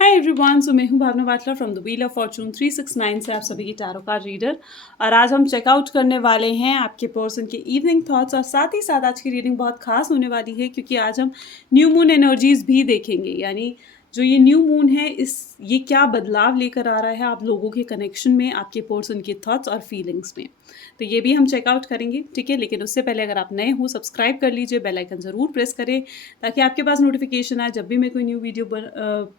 Hi everyone, सो मैं हूं भावना वाटला from the wheel of Fortune 369 से आप सभी की टैरो कार्ड रीडर। और आज हम चेकआउट करने वाले हैं आपके पर्सन के इवनिंग थॉट्स, और साथ ही साथ आज की रीडिंग बहुत खास होने वाली है क्योंकि आज हम न्यू मून एनर्जीज भी देखेंगे। यानी जो ये न्यू मून है, ये क्या बदलाव लेकर आ रहा है आप लोगों के कनेक्शन में, आपके पर्सन के थॉट्स और फीलिंग्स में। तो ये भी हम चेकआउट करेंगे, ठीक है। लेकिन उससे पहले अगर आप नए हो, सब्सक्राइब कर लीजिए, बेल आइकन ज़रूर प्रेस करें ताकि आपके पास नोटिफिकेशन आए जब भी मैं कोई न्यू वीडियो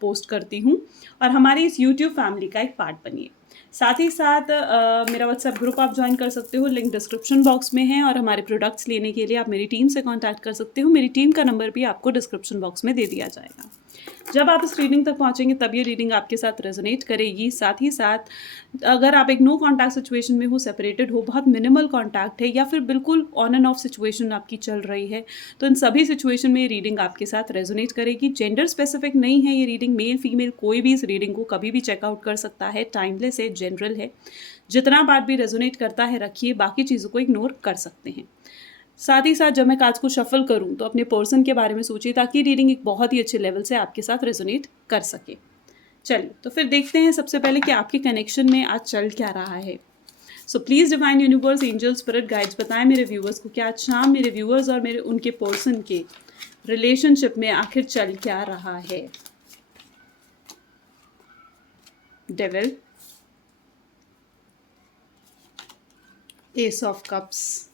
पोस्ट करती हूँ, और हमारी इस यूट्यूब फैमिली का एक पार्ट बनिए। साथ ही साथ मेरा व्हाट्सएप ग्रुप आप ज्वाइन कर सकते हो, लिंक डिस्क्रिप्शन बॉक्स में है। और हमारे प्रोडक्ट्स लेने के लिए आप मेरी टीम से कांटेक्ट कर सकते हो, मेरी टीम का नंबर भी आपको डिस्क्रिप्शन बॉक्स में दे दिया जाएगा। जब आप इस रीडिंग तक पहुंचेंगे तब ये रीडिंग आपके साथ रेजोनेट करेगी। साथ ही साथ अगर आप एक नो कॉन्टैक्ट सिचुएशन में हो, सेपरेटेड हो, बहुत मिनिमल कॉन्टैक्ट है, या फिर बिल्कुल ऑन एंड ऑफ सिचुएशन आपकी चल रही है, तो इन सभी सिचुएशन में ये रीडिंग आपके साथ रेजोनेट करेगी। जेंडर स्पेसिफिक नहीं है ये रीडिंग, मेल फीमेल कोई भी इस रीडिंग को कभी भी चेकआउट कर सकता है। टाइमलेस है, जनरल है, जितना बार भी रेजोनेट करता है रखिए, बाकी चीज़ों को इग्नोर कर सकते हैं। साथ ही साथ जब मैं कार्ड्स को शफल करूं तो अपने पर्सन के बारे में सोचिए ताकि रीडिंग एक बहुत ही अच्छे लेवल से आपके साथ रेजोनेट कर सके। चलिए तो फिर देखते हैं सबसे पहले कि आपके कनेक्शन में आज चल क्या रहा है। So please divine universe, angel, spirit guides बताएं मेरे व्यूअर्स को कि आज शाम मेरे व्यूअर्स और मेरे उनके पर्सन के रिलेशनशिप में आखिर चल क्या रहा है। Devil, S of cups,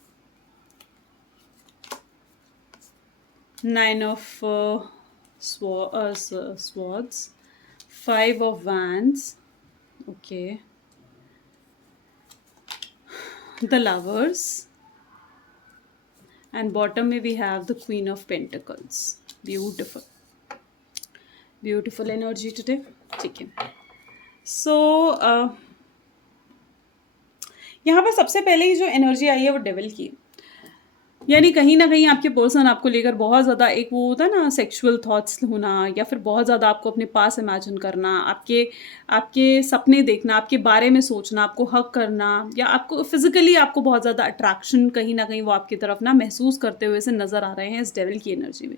nine of swords, five of wands, okay, the lovers, and bottom में we have the queen of pentacles. Beautiful, beautiful energy today, ठीक है। सो यहाँ पर सबसे पहले ही जो एनर्जी आई है वो डेविल की, यानी कहीं ना कहीं आपके पर्सन आपको लेकर बहुत ज़्यादा, एक वो होता है ना सेक्सुअल थॉट्स होना, या फिर बहुत ज़्यादा आपको अपने पास इमेजिन करना, आपके आपके सपने देखना, आपके बारे में सोचना, आपको हक करना, या आपको फिजिकली आपको बहुत ज़्यादा अट्रैक्शन कहीं ना कहीं वो आपकी तरफ ना महसूस करते हुए से नज़र आ रहे हैं इस डेविल की एनर्जी में।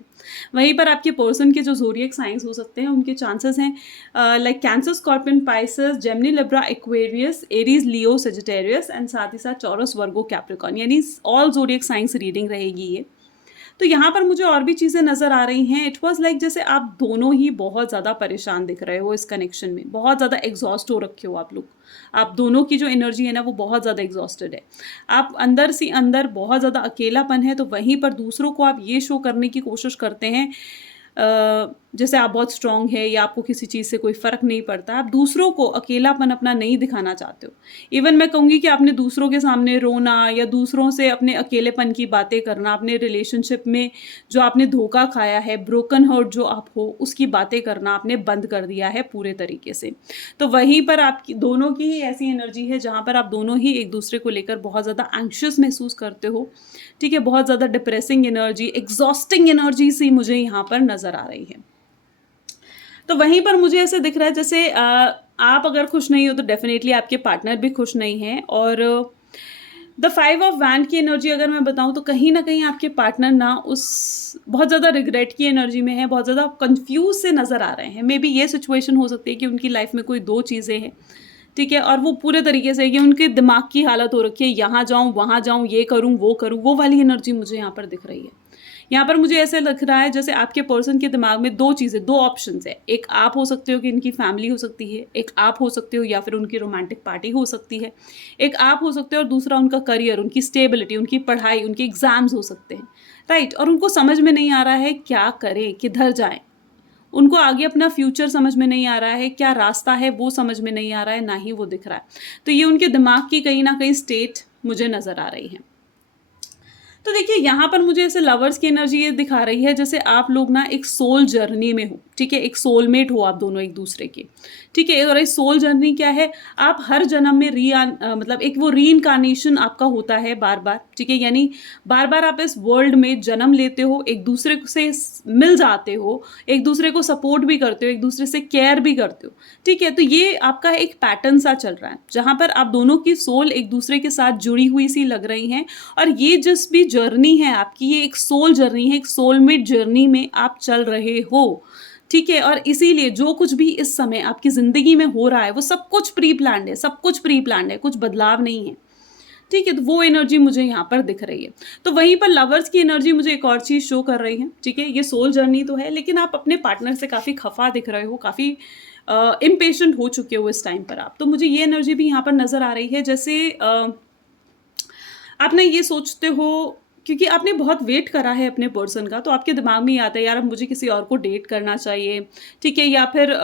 वहीं पर आपके पर्सन के जो ज़ोडिएक साइंस हो सकते हैं उनके चांसेस हैं like cancer, scorpion, Pisces, Gemini, Libra, Aquarius, Aries, Leo, Sagittarius, and साथ ही साथ चौरस, वर्गो, कैप्रिकॉर्न, यानी ऑल ज़ोडिएक साइंस रीडिंग रहेगी ये। तो यहाँ पर मुझे और भी चीज़ें नज़र आ रही हैं। इट वॉज़ लाइक जैसे आप दोनों ही बहुत ज़्यादा परेशान दिख रहे हो इस कनेक्शन में, बहुत ज़्यादा एग्जॉस्ट हो रखे हो आप लोग। आप दोनों की जो एनर्जी है ना वो बहुत ज़्यादा एग्जॉस्टेड है। आप अंदर से अंदर बहुत ज़्यादा अकेलापन है, तो वहीं पर दूसरों को आप ये शो करने की कोशिश करते हैं जैसे आप बहुत स्ट्रांग है या आपको किसी चीज़ से कोई फ़र्क नहीं पड़ता। आप दूसरों को अकेलापन अपना नहीं दिखाना चाहते हो। इवन मैं कहूँगी कि आपने दूसरों के सामने रोना या दूसरों से अपने अकेलेपन की बातें करना, अपने रिलेशनशिप में जो आपने धोखा खाया है, ब्रोकन हार्ट जो आप हो, उसकी बातें करना आपने बंद कर दिया है पूरे तरीके से। तो वहीं पर आपकी दोनों की ही ऐसी एनर्जी है जहाँ पर आप दोनों ही एक दूसरे को लेकर बहुत ज़्यादा एंग्शियस महसूस करते हो, ठीक है। बहुत ज़्यादा डिप्रेसिंग एनर्जी, एग्जॉस्टिंग एनर्जी सी मुझे यहाँ पर नज़र आ रही है। तो वहीं पर मुझे ऐसे दिख रहा है जैसे आप अगर खुश नहीं हो तो डेफिनेटली आपके पार्टनर भी खुश नहीं है। और द फाइव ऑफ वैंड की एनर्जी अगर मैं बताऊं तो कहीं ना कहीं आपके पार्टनर ना उस बहुत ज़्यादा रिग्रेट की एनर्जी में है, बहुत ज़्यादा कंफ्यूज से नज़र आ रहे हैं। मे बी ये सिचुएशन हो सकती है कि उनकी लाइफ में कोई दो चीज़ें हैं, ठीक है, और वो पूरे तरीके से कि उनके दिमाग की हालत हो रखी है, यहाँ जाऊँ वहाँ जाऊँ, ये करूँ वो वाली एनर्जी मुझे यहाँ पर दिख रही है। यहाँ पर मुझे ऐसे लग रहा है जैसे आपके पर्सन के दिमाग में दो चीज़ें, दो ऑप्शंस है। एक आप हो सकते हो कि इनकी फैमिली हो सकती है, एक आप हो सकते हो या फिर उनकी रोमांटिक पार्टी हो सकती है, एक आप हो सकते हो और दूसरा उनका करियर, उनकी स्टेबिलिटी, उनकी पढ़ाई, उनके एग्जाम्स हो सकते हैं, राइट। और उनको समझ में नहीं आ रहा है क्या करें, किधर जाएं। उनको आगे अपना फ्यूचर समझ में नहीं आ रहा है, क्या रास्ता है वो समझ में नहीं आ रहा है, ना ही वो दिख रहा है। तो ये उनके दिमाग की कहीं ना कहीं स्टेट मुझे नज़र आ रही है। तो देखिए यहाँ पर मुझे ऐसे लवर्स की एनर्जी ये दिखा रही है जैसे आप लोग ना एक सोल जर्नी में हो, ठीक है, एक सोलमेट हो आप दोनों एक दूसरे के, ठीक है। और इस सोल जर्नी क्या है, आप हर जन्म में मतलब एक वो रीइंकार्नेशन आपका होता है बार बार, ठीक है। यानी बार बार आप इस वर्ल्ड में जन्म लेते हो, एक दूसरे से मिल जाते हो, एक दूसरे को सपोर्ट भी करते हो, एक दूसरे से केयर भी करते हो, ठीक है। तो ये आपका एक पैटर्न सा चल रहा है जहाँ पर आप दोनों की सोल एक दूसरे के साथ जुड़ी हुई सी लग रही हैं। और ये जिस भी जर्नी है आपकी, ये एक सोल जर्नी है, एक सोलमेट जर्नी में आप चल रहे हो, ठीक है? और इसीलिए जो कुछ भी इस समय आपकी ज़िंदगी में हो रहा है, वो सब कुछ प्री प्लान्ड है, सब कुछ प्री प्लान्ड है, कुछ बदलाव नहीं है। ठीक है? तो वो एनर्जी मुझे यहाँ पर दिख रही है। तो वहीं पर लवर्स की एनर्जी मुझे एक और चीज़ शो कर रही है, ठीक है? ये सोल जर्नी तो है, लेकिन आप अपने पार्टनर से काफ़ी खफ़ा दिख रहे हो, काफ़ी इम्पेशेंट हो चुके हो इस टाइम पर आप। तो मुझे ये एनर्जी भी यहाँ पर नज़र आ रही है, जैसे आप ना ये सोचते हो, क्योंकि आपने बहुत वेट करा है अपने पर्सन का, तो आपके दिमाग में ये आता है यार अब मुझे किसी और को डेट करना चाहिए, ठीक है? या फिर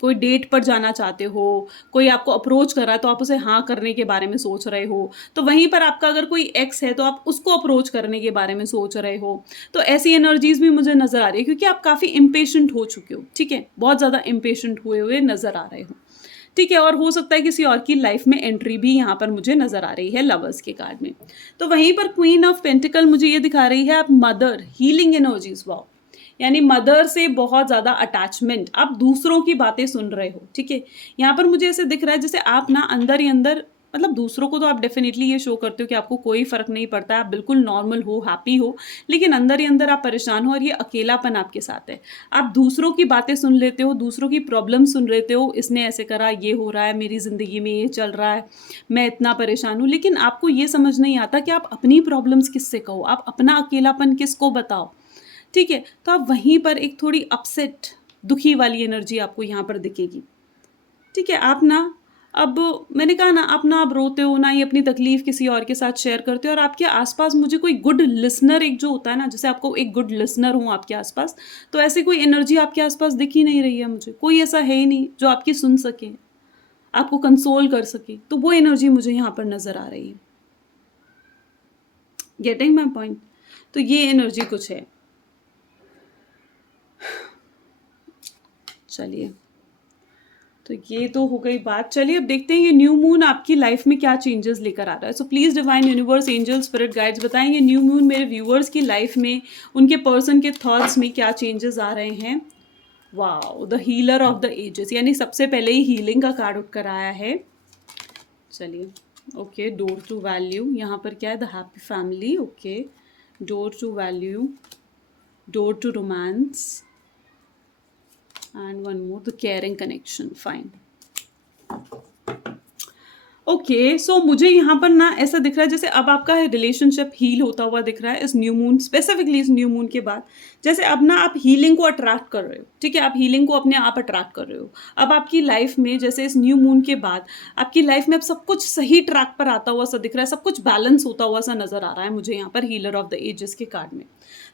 कोई डेट पर जाना चाहते हो, कोई आपको अप्रोच कर रहा है तो आप उसे हाँ करने के बारे में सोच रहे हो। तो वहीं पर आपका अगर कोई एक्स है तो आप उसको अप्रोच करने के बारे में सोच रहे हो। तो ऐसी एनर्जीज़ भी मुझे नज़र आ रही है, क्योंकि आप काफ़ी इम्पेशेंट हो चुके हो, ठीक है? बहुत ज़्यादा इम्पेशेंट हुए हुए नज़र आ रहे हो। ठीक है? और हो सकता है किसी और की लाइफ में एंट्री भी यहाँ पर मुझे नज़र आ रही है लवर्स के कार्ड में। तो वहीं पर क्वीन ऑफ पेंटिकल मुझे ये दिखा रही है, आप मदर, हीलिंग एनर्जीज़, वाओ! यानी मदर से बहुत ज़्यादा अटैचमेंट, आप दूसरों की बातें सुन रहे हो, ठीक है? यहाँ पर मुझे ऐसे दिख रहा है जैसे आप ना अंदर ही अंदर, मतलब दूसरों को तो आप डेफ़िनिटली ये शो करते हो कि आपको कोई फ़र्क नहीं पड़ता है, आप बिल्कुल नॉर्मल हो, हैप्पी हो, लेकिन अंदर ही अंदर आप परेशान हो और ये अकेलापन आपके साथ है। आप दूसरों की बातें सुन लेते हो, दूसरों की प्रॉब्लम सुन लेते हो, इसने ऐसे करा, ये हो रहा है, मेरी ज़िंदगी में ये चल रहा है, मैं इतना परेशान हूँ, लेकिन आपको ये समझ नहीं आता कि आप अपनी प्रॉब्लम्स किससे कहो, आप अपना अकेलापन किसको बताओ, ठीक है? तो आप वहीं पर एक थोड़ी अपसेट, दुखी वाली एनर्जी आपको यहाँ पर दिखेगी, ठीक है? आप ना, अब मैंने कहा ना, आप ना अब रोते हो, ना ही अपनी तकलीफ़ किसी और के साथ शेयर करते हो, और आपके आस-पास मुझे कोई गुड लिसनर, एक जो होता है ना, जैसे आपको एक गुड लिसनर हो आपके आस-पास, तो ऐसी कोई एनर्जी आपके आस-पास दिख ही नहीं रही है मुझे। कोई ऐसा है ही नहीं जो आपकी सुन सके, आपको कंसोल कर सके, तो वो एनर्जी मुझे यहाँ पर नज़र आ रही है। Getting my point? तो ये एनर्जी कुछ है। चलिए, तो ये तो हो गई बात। चलिए अब देखते हैं ये न्यू मून आपकी लाइफ में क्या चेंजेस लेकर आ रहा है। So please divine universe, angel, spirit guides, बताएं ये न्यू मून मेरे व्यूअर्स की लाइफ में, उनके पर्सन के थॉट्स में क्या चेंजेस आ रहे हैं। Wow, the healer of the ages, यानी सबसे पहले ही हीलिंग का कार्ड उठ कर आया है। चलिए, ओके, डोर टू वैल्यू, यहाँ पर क्या है, the happy family, okay, door to value, door to romance, and one more, the caring connection, fine. Okay, so मुझे यहाँ पर ना ऐसा दिख रहा है जैसे अब आपका रिलेशनशिप हील होता हुआ दिख रहा है इस न्यू मून, स्पेसिफिकली इस न्यू मून के बाद। जैसे अब ना आप हीलिंग को अट्रैक्ट कर रहे हो, ठीक है? आप हीलिंग को अपने आप अट्रैक्ट कर रहे हो। अब आपकी लाइफ में जैसे इस न्यू मून के बाद आपकी लाइफ में अब सब कुछ सही ट्रैक पर आता हुआ सा दिख रहा है, सब कुछ बैलेंस होता हुआ सा नज़र आ रहा है मुझे यहाँ पर हीलर ऑफ द एजेस के कार्ड में।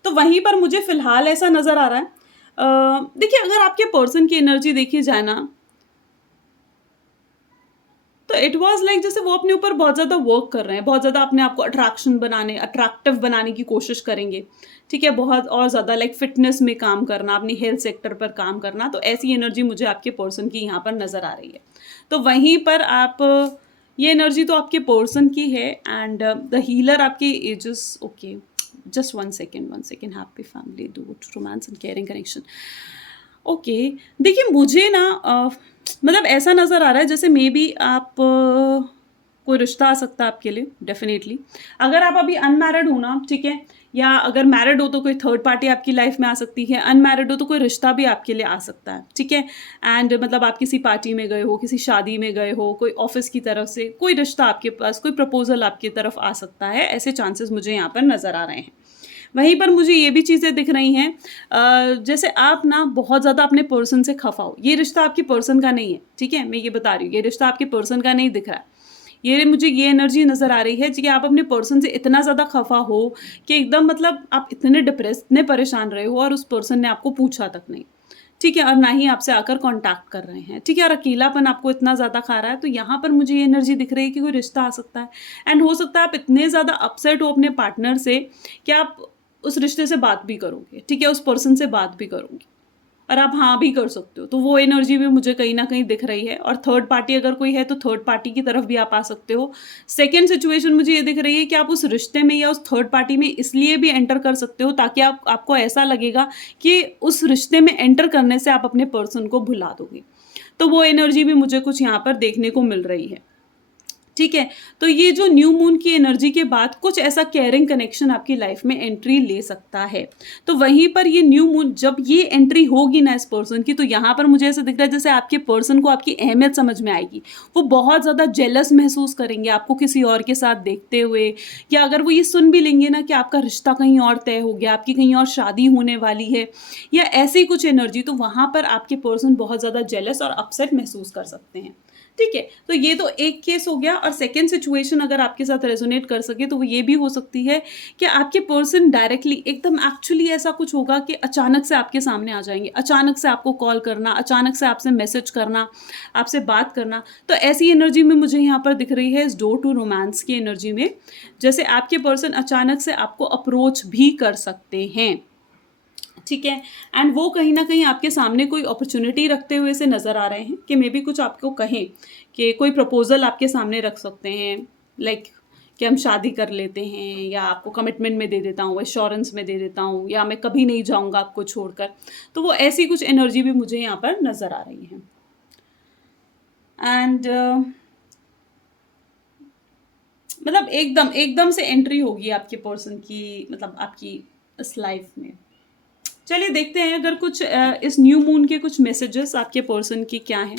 तो वहीं पर मुझे फ़िलहाल ऐसा नज़र आ रहा है, देखिए अगर आपके पर्सन की एनर्जी देखी जाए ना, तो इट वाज़ लाइक जैसे वो अपने ऊपर बहुत ज़्यादा वर्क कर रहे हैं, बहुत ज़्यादा अपने आप को अट्रैक्टिव बनाने की कोशिश करेंगे, ठीक है? बहुत और ज़्यादा लाइक फिटनेस में काम करना, अपनी हेल्थ सेक्टर पर काम करना, तो ऐसी एनर्जी मुझे आपके पर्सन की यहाँ पर नज़र आ रही है। तो वहीं पर आप, ये एनर्जी तो आपके पर्सन की है, एंड द हीलर आपके ages, okay, just one second, happy family, do romance and caring connection. Okay, देखिए मुझे ना मतलब ऐसा नज़र आ रहा है जैसे मे बी आप, कोई रिश्ता आ सकता है आपके लिए डेफिनेटली। अगर आप अभी अनमैरिड हो ना, ठीक है, या अगर मैरिड हो तो कोई थर्ड पार्टी आपकी लाइफ में आ सकती है, अनमैरिड हो तो कोई रिश्ता भी आपके लिए आ सकता है, ठीक है? एंड मतलब आप किसी पार्टी में गए हो, किसी शादी में गए हो, कोई ऑफिस की तरफ से कोई रिश्ता आपके पास, कोई प्रपोजल आपकी तरफ आ सकता है, ऐसे चांसेस मुझे यहाँ पर नज़र आ रहे हैं। वहीं पर मुझे ये भी चीज़ें दिख रही हैं, जैसे आप ना बहुत ज़्यादा अपने पर्सन से खफ़ा हो, ये रिश्ता आपके पर्सन का नहीं है, ठीक है? मैं ये बता रही हूँ, ये रिश्ता आपके पर्सन का नहीं दिख रहा है। ये मुझे ये एनर्जी नज़र आ रही है कि आप अपने पर्सन से इतना ज़्यादा खफ़ा हो कि एकदम मतलब आप इतने डिप्रेस, इतने परेशान रहे हो और उस पर्सन ने आपको पूछा तक नहीं, ठीक है? और ना ही आपसे आकर कॉन्टैक्ट कर रहे हैं, ठीक है? और अकेलापन आपको इतना ज़्यादा खा रहा है, तो यहाँ पर मुझे ये एनर्जी दिख रही है कि कोई रिश्ता आ सकता है। एंड हो सकता है आप इतने ज़्यादा अपसेट हो अपने पार्टनर से कि आप उस रिश्ते से बात भी करोगे, ठीक है? उस पर्सन से बात भी करोगे और आप हाँ भी कर सकते हो। तो वो एनर्जी भी मुझे कहीं न कहीं दिख रही है, और थर्ड पार्टी अगर कोई है तो थर्ड पार्टी की तरफ भी आप आ सकते हो। सेकंड सिचुएशन मुझे ये दिख रही है कि आप उस रिश्ते में या उस थर्ड पार्टी में इसलिए भी एंटर कर सकते हो ताकि आपको ऐसा लगेगा कि उस रिश्ते में एंटर करने से आप अपने पर्सन को भुला दोगे। तो वो एनर्जी भी मुझे कुछ यहाँ पर देखने को मिल रही है। ठीक है? तो ये जो न्यू मून की एनर्जी के बाद कुछ ऐसा केयरिंग कनेक्शन आपकी लाइफ में एंट्री ले सकता है। तो वहीं पर ये न्यू मून जब ये एंट्री होगी ना इस पर्सन की, तो यहाँ पर मुझे ऐसा दिख रहा है जैसे आपके पर्सन को आपकी अहमियत समझ में आएगी। वो बहुत ज़्यादा जेलस महसूस करेंगे आपको किसी और के साथ देखते हुए, या अगर वो ये सुन भी लेंगे ना कि आपका रिश्ता कहीं और तय हो गया, आपकी कहीं और शादी होने वाली है या ऐसी कुछ एनर्जी, तो वहाँ पर आपके पर्सन बहुत ज़्यादा जेलस और अपसेट महसूस कर सकते हैं। ठीक है? तो ये तो एक केस हो गया, और सेकंड सिचुएशन अगर आपके साथ रेज़ोनेट कर सके तो वो ये भी हो सकती है कि आपके पर्सन डायरेक्टली एकदम एक्चुअली ऐसा कुछ होगा कि अचानक से आपके सामने आ जाएँगे। अचानक से आपको कॉल करना, अचानक से आपसे मैसेज करना, आपसे बात करना। तो ऐसी एनर्जी में मुझे यहाँ पर दिख रही है इस डोर टू रोमांस की एनर्जी में, जैसे आपके पर्सन अचानक से आपको अप्रोच भी कर सकते हैं। ठीक है? एंड वो कहीं न कहीं आपके सामने कोई अपॉर्च्युनिटी रखते हुए से नज़र आ रहे हैं कि मेबी कुछ आपको कहें कि कोई प्रपोज़ल आपके सामने रख सकते हैं, लाइक कि हम शादी कर लेते हैं, या आपको कमिटमेंट में दे देता हूँ, एश्योरेंस में दे देता हूँ, या मैं कभी नहीं जाऊँगा आपको छोड़कर। तो वो ऐसी कुछ एनर्जी भी मुझे यहाँ पर नज़र आ रही है। एंड मतलब एकदम एकदम से एंट्री होगी आपके पर्सन की, मतलब आपकी इस लाइफ में। चलिए देखते हैं अगर कुछ इस न्यू मून के कुछ मैसेजेस आपके पर्सन की क्या हैं।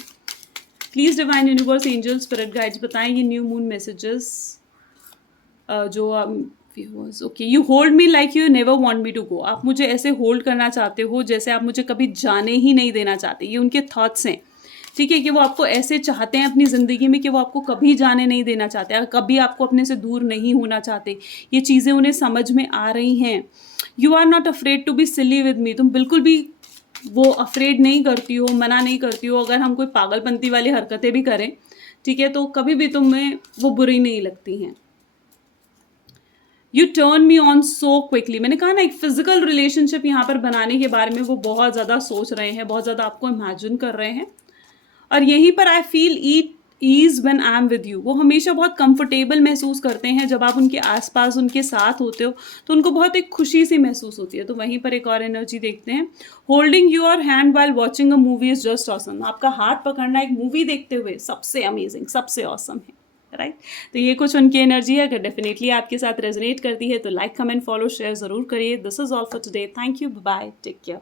Please divine universe angel spirit guides बताएं ये न्यू मून मैसेजेस जो viewers. Okay, you hold me like you never want me to go. आप मुझे ऐसे होल्ड करना चाहते हो जैसे आप मुझे कभी जाने ही नहीं देना चाहते। ये उनके थॉट्स हैं, ठीक है, कि वो आपको ऐसे चाहते हैं अपनी ज़िंदगी में कि वो आपको कभी जाने नहीं देना चाहते, कभी आपको अपने से दूर नहीं होना चाहते। ये चीज़ें उन्हें समझ में आ रही हैं। You are not afraid to be silly with me. तुम बिल्कुल भी वो अफ्रेड नहीं करती हो, मना नहीं करती हो। अगर हम कोई पागलपंती वाली हरकतें भी करें, ठीक है, तो कभी भी तुम्हें वो बुरी नहीं लगती हैं। U turn me on so quickly. मैंने कहा ना, एक फिजिकल रिलेशनशिप यहाँ पर बनाने के बारे में वो बहुत ज़्यादा सोच रहे हैं, बहुत ज़्यादा आपको इमेजिन कर रहे हैं। और यहीं पर I feel ease when I am with you. वो हमेशा बहुत कंफर्टेबल महसूस करते हैं जब आप उनके आसपास उनके साथ होते हो, तो उनको बहुत एक खुशी सी महसूस होती है। तो वहीं पर एक और एनर्जी देखते हैं, holding your hand while watching a movie is just awesome. आपका हाथ पकड़ना एक मूवी देखते हुए सबसे अमेजिंग, सबसे ऑसम है, राइट? तो ये कुछ उनकी एनर्जी है। अगर डेफिनेटली आपके साथ रेजोनेट करती है तो लाइक, कमेंट, फॉलो, शेयर ज़रूर करिए। This is all for today. Thank you, bye, take care.